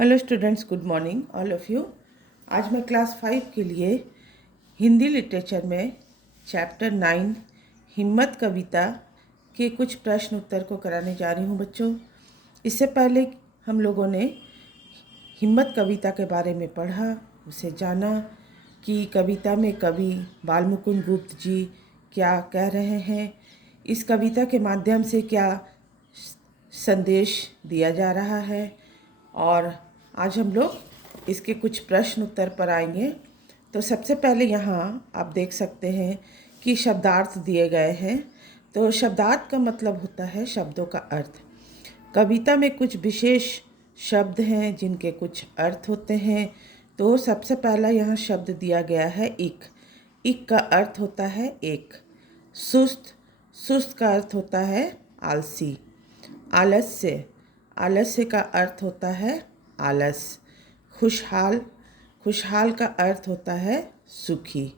Hello students, good morning all of you. आज मैं class 5 के लिए हिंदी लिटरेचर में चैप्टर 9 हिम्मत कविता के कुछ प्रश्न उत्तर को कराने जा रही हूँ बच्चों। इससे पहले हम लोगों ने हिम्मत कविता के बारे में पढ़ा, उसे जाना कि कविता में कवि बालमुकुंद गुप्त जी क्या कह रहे हैं, इस कविता के माध्यम से क्या संदेश दिया जा रहा है। और आज हम लोग इसके कुछ प्रश्न उत्तर पर आएंगे। तो सबसे पहले यहाँ आप देख सकते हैं कि शब्दार्थ दिए गए हैं। तो शब्दार्थ का मतलब होता है शब्दों का अर्थ। कविता में कुछ विशेष शब्द हैं जिनके कुछ अर्थ होते हैं। तो सबसे पहला यहाँ शब्द दिया गया है इक। इक का अर्थ होता है एक। सुस्त, सुस्त का अर्थ होता है आलसी। आलस्य, आलस्य का अर्थ होता है आलस। खुशहाल, खुशहाल का अर्थ होता है सुखी।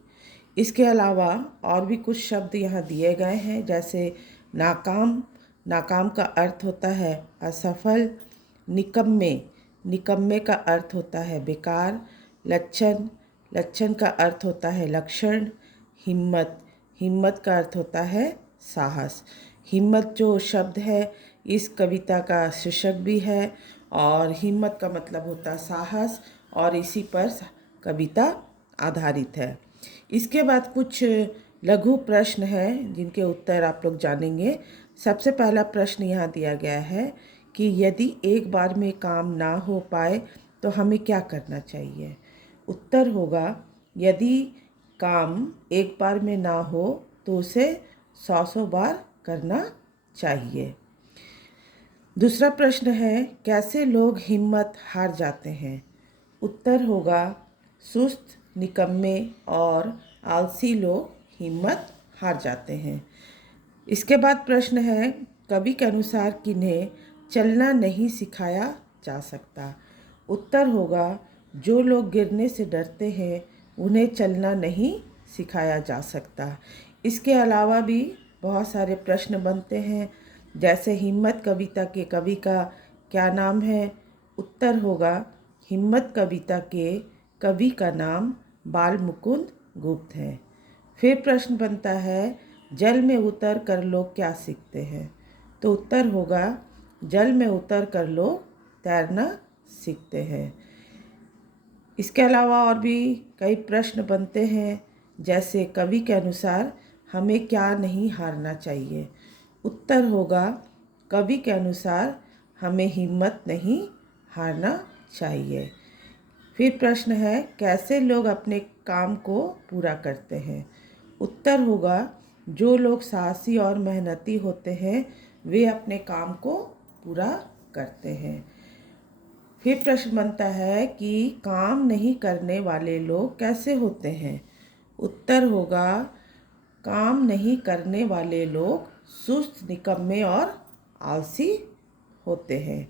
इसके अलावा और भी कुछ शब्द यहाँ दिए गए हैं, जैसे नाकाम, नाकाम का अर्थ होता है असफल। निकम्मे, निकम्मे का अर्थ होता है बेकार। लक्षण, लक्षण का अर्थ होता है लक्षण। हिम्मत, हिम्मत का अर्थ होता है साहस। हिम्मत जो शब्द है इस कविता का शीर्षक भी है, और हिम्मत का मतलब होता है साहस, और इसी पर कविता आधारित है। इसके बाद कुछ लघु प्रश्न हैं जिनके उत्तर आप लोग जानेंगे। सबसे पहला प्रश्न यहाँ दिया गया है कि यदि एक बार में काम ना हो पाए तो हमें क्या करना चाहिए। उत्तर होगा यदि काम एक बार में ना हो तो उसे 100 बार करना चाहिए। दूसरा प्रश्न है कैसे लोग हिम्मत हार जाते हैं। उत्तर होगा सुस्त, निकम्मे और आलसी लोग हिम्मत हार जाते हैं। इसके बाद प्रश्न है कवि के अनुसार किन्हें चलना नहीं सिखाया जा सकता। उत्तर होगा जो लोग गिरने से डरते हैं उन्हें चलना नहीं सिखाया जा सकता। इसके अलावा भी बहुत सारे प्रश्न बनते हैं, जैसे हिम्मत कविता के कवि का क्या नाम है। उत्तर होगा हिम्मत कविता के कवि का नाम बालमुकुंद गुप्त है। फिर प्रश्न बनता है जल में उतर कर लोग क्या सीखते हैं। तो उत्तर होगा जल में उतर कर लोग तैरना सीखते हैं। इसके अलावा और भी कई प्रश्न बनते हैं, जैसे कवि के अनुसार हमें क्या नहीं हारना चाहिए। उत्तर होगा कवि के अनुसार हमें हिम्मत नहीं हारना चाहिए। फिर प्रश्न है कैसे लोग अपने काम को पूरा करते हैं। उत्तर होगा जो लोग साहसी और मेहनती होते हैं वे अपने काम को पूरा करते हैं। फिर प्रश्न बनता है कि काम नहीं करने वाले लोग कैसे होते हैं। उत्तर होगा काम नहीं करने वाले लोग सुस्त, निकम्मे और आलसी होते हैं।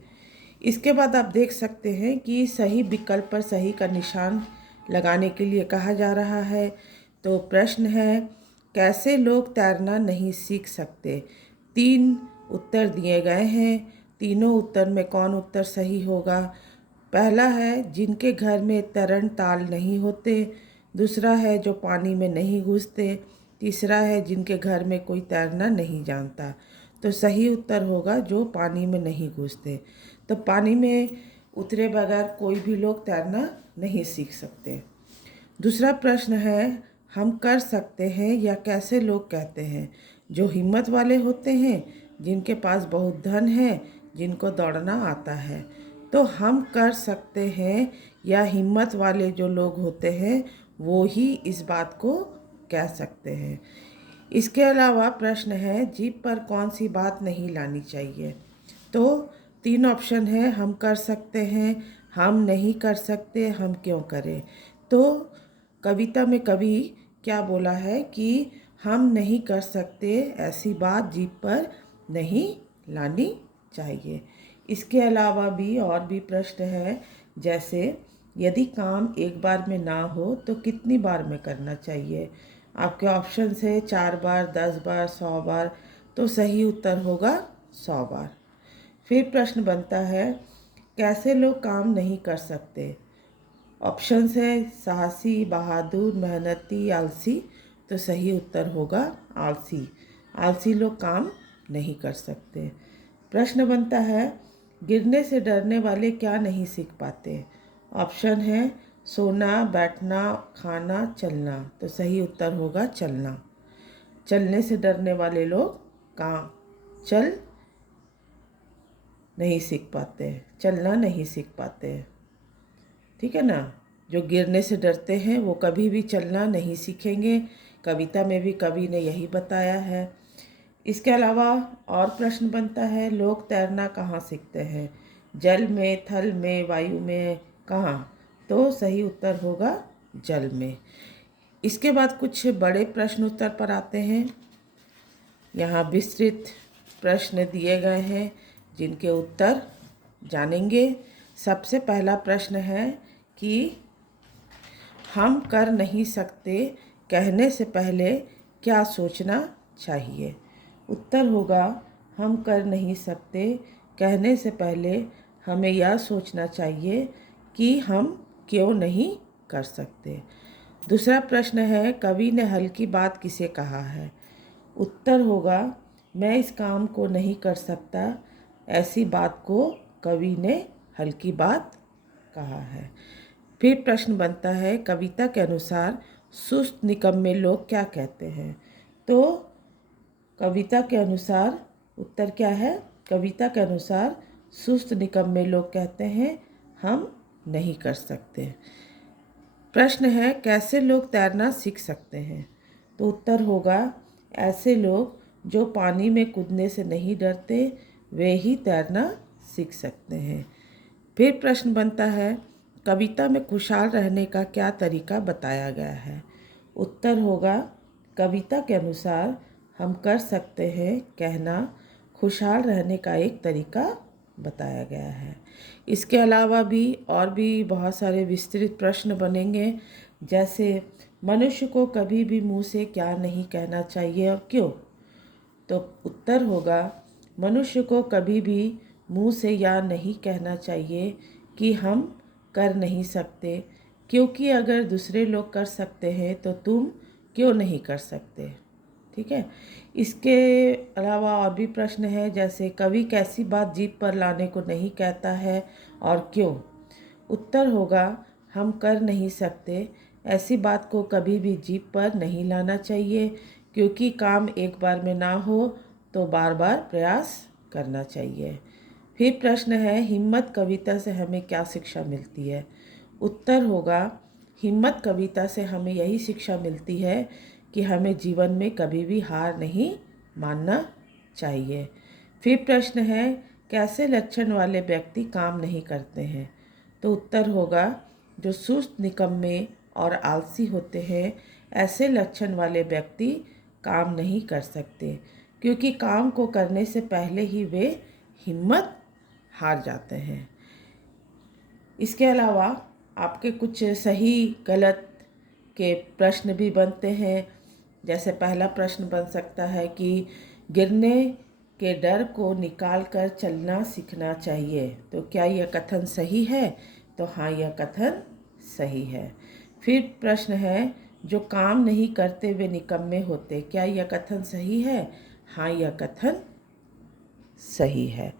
इसके बाद आप देख सकते हैं कि सही विकल्प पर सही का निशान लगाने के लिए कहा जा रहा है। तो प्रश्न है कैसे लोग तैरना नहीं सीख सकते। 3 उत्तर दिए गए हैं, तीनों उत्तर में कौन उत्तर सही होगा। पहला है जिनके घर में तरण ताल नहीं होते। दूसरा है जो पानी में नहीं घुसते। तीसरा है जिनके घर में कोई तैरना नहीं जानता। तो सही उत्तर होगा जो पानी में नहीं घुसते। तो पानी में उतरे बगैर कोई भी लोग तैरना नहीं सीख सकते। दूसरा प्रश्न है हम कर सकते हैं या कैसे लोग कहते हैं। जो हिम्मत वाले होते हैं, जिनके पास बहुत धन है, जिनको दौड़ना आता है। तो हम कर सकते हैं या हिम्मत वाले जो लोग होते हैं वो ही इस बात को कह सकते हैं। इसके अलावा प्रश्न है जीभ पर कौन सी बात नहीं लानी चाहिए। तो 3 ऑप्शन है हम कर सकते हैं, हम नहीं कर सकते, हम क्यों करें। तो कविता में कवि क्या बोला है कि हम नहीं कर सकते ऐसी बात जीभ पर नहीं लानी चाहिए। इसके अलावा भी और भी प्रश्न है, जैसे यदि काम एक बार में ना हो तो कितनी बार में करना चाहिए। आपके ऑप्शन है 4 बार, 10 बार, 100 बार। तो सही उत्तर होगा 100 बार। फिर प्रश्न बनता है कैसे लोग काम नहीं कर सकते? ऑप्शन है साहसी, बहादुर, मेहनती, आलसी। तो सही उत्तर होगा आलसी। आलसी लोग काम नहीं कर सकते। प्रश्न बनता है, गिरने से डरने वाले क्या नहीं सीख पाते? ऑप्शन है सोना, बैठना, खाना, चलना। तो सही उत्तर होगा चलना। चलने से डरने वाले लोग काम चल नहीं सीख पाते, चलना नहीं सीख पाते। ठीक है ना। जो गिरने से डरते हैं वो कभी भी चलना नहीं सीखेंगे। कविता में भी कवि ने यही बताया है। इसके अलावा और प्रश्न बनता है, लोग तैरना कहाँ सीखते हैं? जल में, थल में, वायु में, कहाँ? तो सही उत्तर होगा जल में। इसके बाद कुछ बड़े प्रश्न उत्तर पर आते हैं। यहाँ विस्तृत प्रश्न दिए गए हैं जिनके उत्तर जानेंगे। सबसे पहला प्रश्न है कि हम कर नहीं सकते कहने से पहले क्या सोचना चाहिए? उत्तर होगा हम कर नहीं सकते कहने से पहले हमें यह सोचना चाहिए कि हम क्यों नहीं कर सकते। दूसरा प्रश्न है, कवि ने हल्की बात किसे कहा है? उत्तर होगा मैं इस काम को नहीं कर सकता, ऐसी बात को कवि ने हल्की बात कहा है। फिर प्रश्न बनता है, कविता के अनुसार सुस्त निकम्मे लोग क्या कहते हैं? तो कविता के अनुसार उत्तर क्या है? कविता के अनुसार सुस्त निकम्मे लोग कहते हैं हम नहीं कर सकते। प्रश्न है, कैसे लोग तैरना सीख सकते हैं? तो उत्तर होगा ऐसे लोग जो पानी में कूदने से नहीं डरते, वे ही तैरना सीख सकते हैं। फिर प्रश्न बनता है, कविता में खुशहाल रहने का क्या तरीका बताया गया है? उत्तर होगा कविता के अनुसार हम कर सकते हैं कहना खुशहाल रहने का एक तरीका बताया गया है। इसके अलावा भी और भी बहुत सारे विस्तृत प्रश्न बनेंगे, जैसे मनुष्य को कभी भी मुंह से क्या नहीं कहना चाहिए और क्यों? तो उत्तर होगा मनुष्य को कभी भी मुंह से यह नहीं कहना चाहिए कि हम कर नहीं सकते, क्योंकि अगर दूसरे लोग कर सकते हैं तो तुम क्यों नहीं कर सकते। ठीक है। इसके अलावा और भी प्रश्न है, जैसे कवि कैसी बात जीभ पर लाने को नहीं कहता है और क्यों? उत्तर होगा हम कर नहीं सकते ऐसी बात को कभी भी जीभ पर नहीं लाना चाहिए, क्योंकि काम एक बार में ना हो तो बार बार प्रयास करना चाहिए। फिर प्रश्न है, हिम्मत कविता से हमें क्या शिक्षा मिलती है? उत्तर होगा हिम्मत कविता से हमें यही शिक्षा मिलती है कि हमें जीवन में कभी भी हार नहीं मानना चाहिए। फिर प्रश्न है, कैसे लक्षण वाले व्यक्ति काम नहीं करते हैं? तो उत्तर होगा जो सुस्त, निकम्मे और आलसी होते हैं, ऐसे लक्षण वाले व्यक्ति काम नहीं कर सकते, क्योंकि काम को करने से पहले ही वे हिम्मत हार जाते हैं। इसके अलावा आपके कुछ सही गलत के प्रश्न भी बनते हैं। जैसे पहला प्रश्न बन सकता है कि गिरने के डर को निकाल कर चलना सीखना चाहिए। तो क्या यह कथन सही है? तो हाँ, यह कथन सही है। फिर प्रश्न है, जो काम नहीं करते वे निकम्मे होते, क्या यह कथन सही है? हाँ, यह कथन सही है।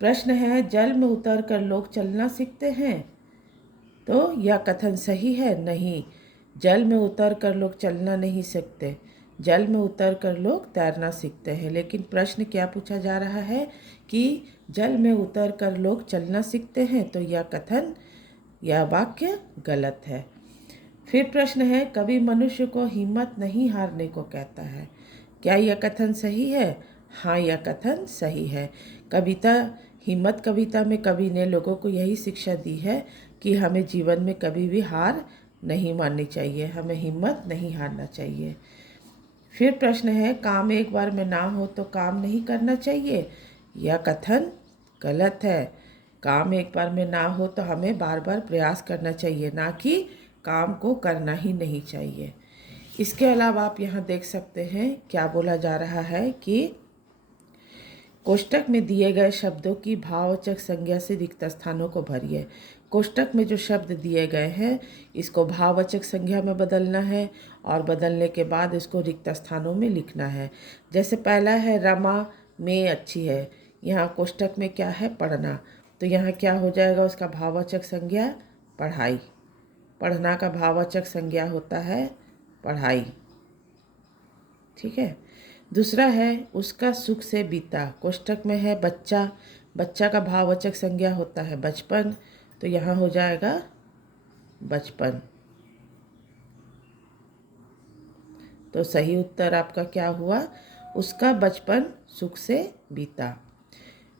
प्रश्न है, जल में उतर कर लोग चलना सीखते हैं, तो यह कथन सही है? नहीं, जल में उतर कर लोग चलना नहीं सीखते, जल में उतर कर लोग तैरना सीखते हैं। लेकिन प्रश्न क्या पूछा जा रहा है कि जल में उतर कर लोग चलना सीखते हैं, तो यह कथन, यह वाक्य गलत है। फिर प्रश्न है, कवि मनुष्य को हिम्मत नहीं हारने को कहता है, क्या यह कथन सही है? हाँ, यह कथन सही है। हिम्मत कविता में कवि ने लोगों को यही शिक्षा दी है कि हमें जीवन में कभी भी हार नहीं माननी चाहिए, हमें हिम्मत नहीं हारना चाहिए। फिर प्रश्न है, काम एक बार में ना हो तो काम नहीं करना चाहिए, यह कथन गलत है। काम एक बार में ना हो तो हमें बार बार प्रयास करना चाहिए, ना कि काम को करना ही नहीं चाहिए। इसके अलावा आप यहाँ देख सकते हैं क्या बोला जा रहा है कि कोष्टक में दिए गए शब्दों की भाववाचक संज्ञा से रिक्त स्थानों को भरिए। कोष्टक में जो शब्द दिए गए हैं इसको भाववाचक संज्ञा में बदलना है और बदलने के बाद इसको रिक्त स्थानों में लिखना है। जैसे पहला है रमा में अच्छी है, यहाँ कोष्टक में क्या है पढ़ना, तो यहाँ क्या हो जाएगा उसका भाववाचक संज्ञा पढ़ाई। पढ़ना का भाववाचक संज्ञा होता है पढ़ाई। ठीक है। दूसरा है उसका सुख से बीता, कोष्टक में है बच्चा, बच्चा का भाववाचक संज्ञा होता है बचपन, तो यहाँ हो जाएगा बचपन। तो सही उत्तर आपका क्या हुआ, उसका बचपन सुख से बीता।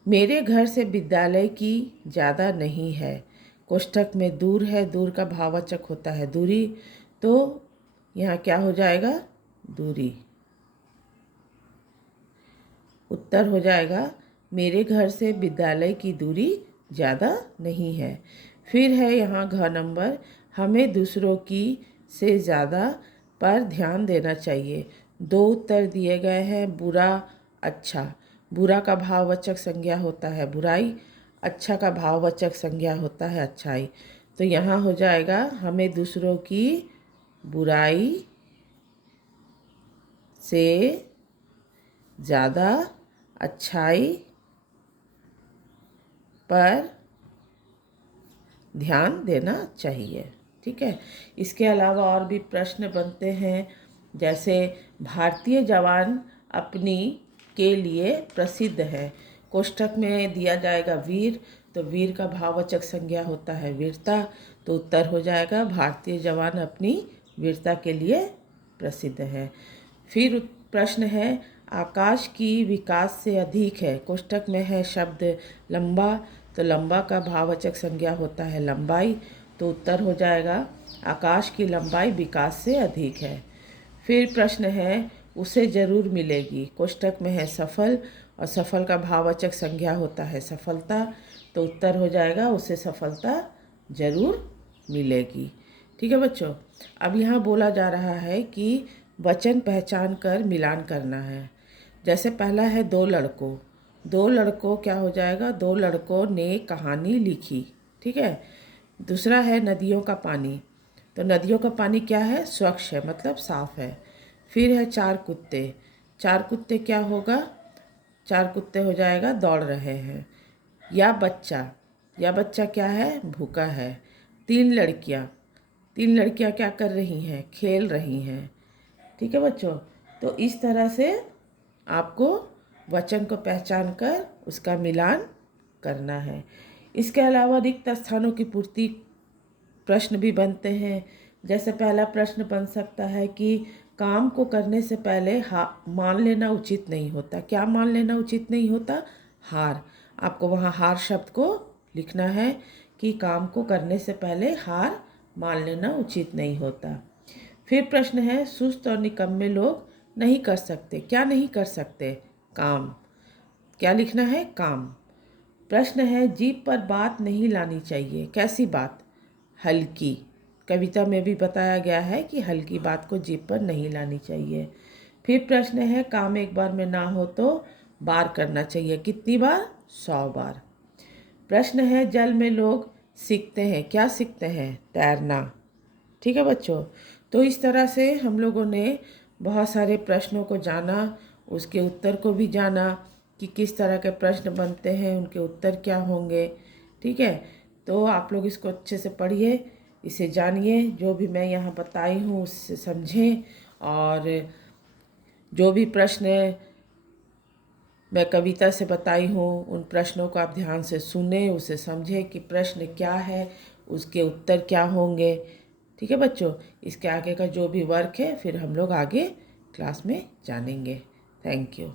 मेरे घर से विद्यालय की ज़्यादा नहीं है, कोष्टक में दूर है, दूर का भाववाचक होता है दूरी, तो यहाँ क्या हो जाएगा दूरी। उत्तर हो जाएगा मेरे घर से विद्यालय की दूरी ज़्यादा नहीं है। फिर है यहाँ घ नंबर, हमें दूसरों की से ज़्यादा पर ध्यान देना चाहिए। दो उत्तर दिए गए हैं, बुरा अच्छा। बुरा का भाववाचक संज्ञा होता है बुराई, अच्छा का भाववाचक संज्ञा होता है अच्छाई। तो यहाँ हो जाएगा हमें दूसरों की बुराई से ज़्यादा अच्छाई पर ध्यान देना चाहिए। ठीक है। इसके अलावा और भी प्रश्न बनते हैं, जैसे भारतीय जवान अपनी के लिए प्रसिद्ध है, कोष्टक में दिया जाएगा वीर, तो वीर का भाववाचक संज्ञा होता है वीरता, तो उत्तर हो जाएगा भारतीय जवान अपनी वीरता के लिए प्रसिद्ध है। फिर प्रश्न है आकाश की विकास से अधिक है, कोष्टक में है शब्द लंबा, तो लंबा का भाववाचक संज्ञा होता है लंबाई, तो उत्तर हो जाएगा आकाश की लंबाई विकास से अधिक है। फिर प्रश्न है उसे जरूर मिलेगी, कोष्टक में है सफल और सफल का भाववाचक संज्ञा होता है सफलता, तो उत्तर हो जाएगा उसे सफलता जरूर मिलेगी। ठीक है बच्चों। अब यहाँ बोला जा रहा है कि वचन पहचान कर मिलान करना है। जैसे पहला है दो लड़कों, दो लड़कों क्या हो जाएगा, दो लड़कों ने कहानी लिखी। ठीक है। दूसरा है नदियों का पानी, तो नदियों का पानी क्या है स्वच्छ है, मतलब साफ है। फिर है चार कुत्ते, चार कुत्ते क्या होगा, चार कुत्ते हो जाएगा दौड़ रहे हैं। या बच्चा क्या है भूखा है। तीन लड़कियां, तीन लड़कियां क्या कर रही हैं खेल रही हैं। ठीक है बच्चों। तो इस तरह से आपको वचन को पहचान कर उसका मिलान करना है। इसके अलावा रिक्त स्थानों की पूर्ति प्रश्न भी बनते हैं। जैसे पहला प्रश्न बन सकता है कि काम को करने से पहले मान लेना उचित नहीं होता। क्या मान लेना उचित नहीं होता, हार। आपको वहाँ हार शब्द को लिखना है कि काम को करने से पहले हार मान लेना उचित नहीं होता। फिर प्रश्न है सुस्त और निकम्मे लोग नहीं कर सकते, क्या नहीं कर सकते, काम। क्या लिखना है काम। प्रश्न है जीभ पर बात नहीं लानी चाहिए, कैसी बात, हल्की। कविता में भी बताया गया है कि हल्की बात को जीभ पर नहीं लानी चाहिए। फिर प्रश्न है काम एक बार में ना हो तो बार करना चाहिए, कितनी बार, 100 बार। प्रश्न है जल में लोग सीखते हैं, क्या सीखते हैं, तैरना। ठीक है बच्चों। तो इस तरह से हम लोगों ने बहुत सारे प्रश्नों को जाना, उसके उत्तर को भी जाना कि किस तरह के प्रश्न बनते हैं, उनके उत्तर क्या होंगे। ठीक है। तो आप लोग इसको अच्छे से पढ़िए, इसे जानिए, जो भी मैं यहाँ बताई हूँ उससे समझें, और जो भी प्रश्न मैं कविता से बताई हूँ उन प्रश्नों को आप ध्यान से सुने, उसे समझें कि प्रश्न क्या है, उसके उत्तर क्या होंगे। ठीक है बच्चों। इसके आगे का जो भी वर्क है फिर हम लोग आगे क्लास में जानेंगे। Thank you.